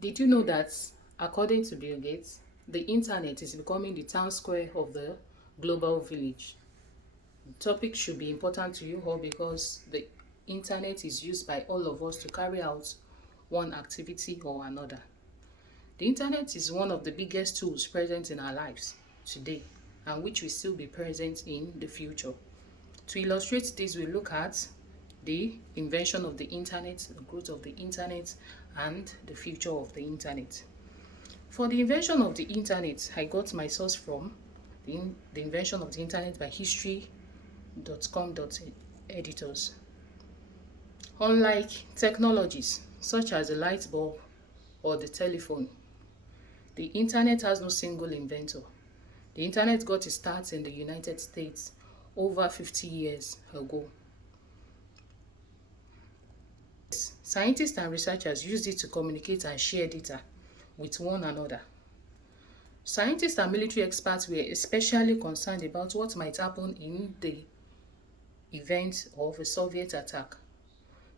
Did you know that, according to Bill Gates, the internet is becoming the town square of the global village? The topic should be important to you all because the internet is used by all of us to carry out one activity or another. The internet is one of the biggest tools present in our lives today and which will still be present in the future. To illustrate this, we look at the invention of the internet, the growth of the internet, and the future of the internet. For the invention of the internet, I got my source from the invention of the internet by history.com.editors. Unlike technologies such as the light bulb or the telephone, the internet has no single inventor. The internet got its start in the United States over 50 years ago. Scientists and researchers used it to communicate and share data with one another. Scientists and military experts were especially concerned about what might happen in the event of a Soviet attack.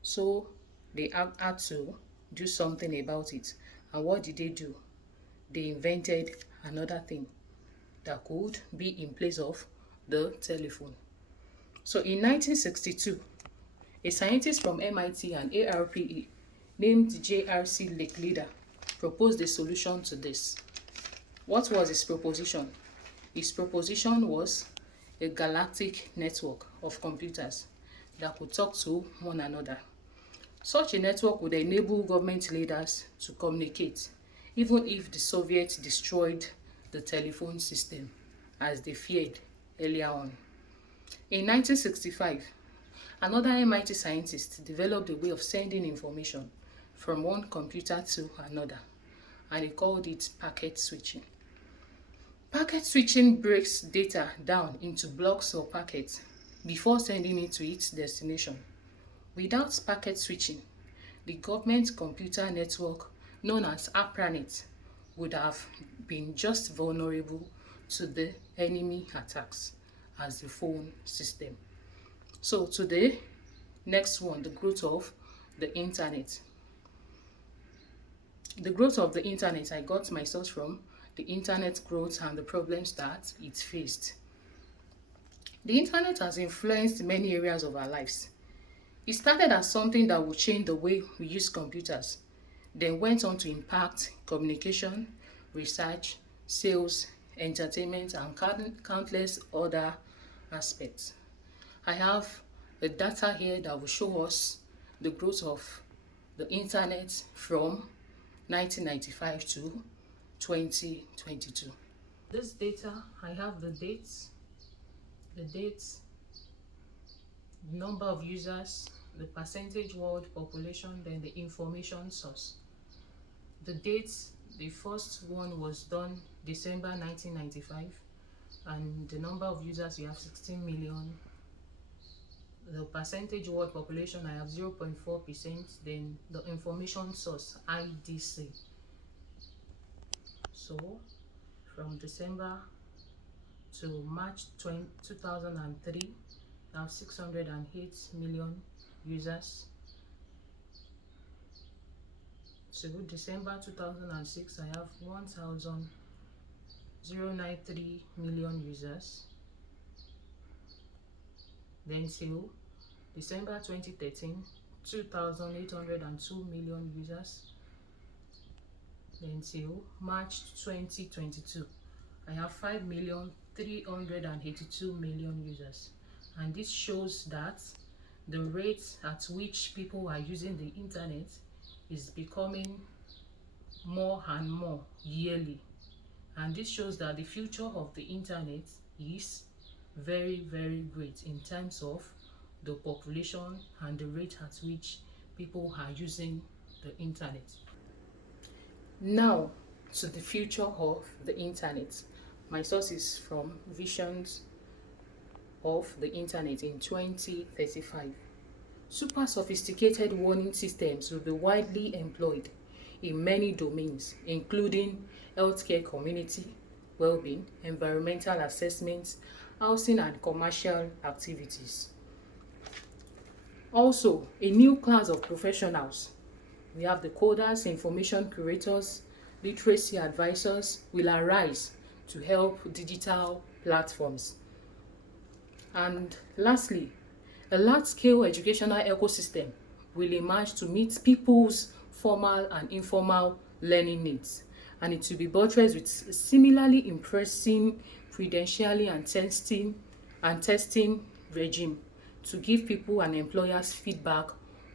So they had to do something about it. And what did they do? They invented another thing that could be in place of the telephone. So in 1962, a scientist from MIT and ARPA named J.R.C. Licklider proposed a solution to this. What was his proposition? His proposition was a galactic network of computers that could talk to one another. Such a network would enable government leaders to communicate, even if the Soviets destroyed the telephone system, as they feared earlier on. In 1965, another MIT scientist developed a way of sending information from one computer to another, and he called it packet switching. Packet switching breaks data down into blocks or packets before sending it to its destination. Without packet switching, the government computer network known as ARPANET would have been just vulnerable to the enemy attacks as the phone system. So today, next one, the growth of the internet. The growth of the internet, I got my source from the internet growth and the problems that it faced. The internet has influenced many areas of our lives. It started as something that would change the way we use computers, then went on to impact communication, research, sales, entertainment, and countless other aspects. I have the data here that will show us the growth of the internet from 1995 to 2022. This data, I have the dates, number of users, the percentage world population, then the information source. The dates, the first one was done December 1995, and the number of users, we have 16 million. The percentage world population, I have 0.4%. Then the information source, IDC. So from December to March 2003, I have 608 million users. To December 2006, I have 1,093 million users. Then till December 2013, 2,802 million users. Then till March 2022, I have 5,382 million users. And this shows that the rate at which people are using the internet is becoming more and more yearly. And this shows that the future of the internet is very, very great in terms of the population and the rate at which people are using the internet. Now to the future of the internet. My source is from Visions of the Internet in 2035. Super sophisticated warning systems will be widely employed in many domains, including healthcare, community well-being, environmental assessments, housing and commercial activities. Also, a new class of professionals We have the coders, information curators, literacy advisors will arise to help digital platforms. And lastly, a large-scale educational ecosystem will emerge to meet people's formal and informal learning needs, and it will be buttressed with similarly impressive credentialing and testing regime to give people and employers feedback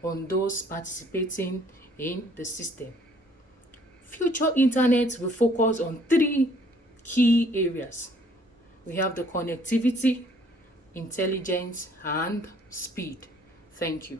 on those participating in the system. Future internet will focus on three key areas. We have the connectivity, intelligence, and speed. Thank you.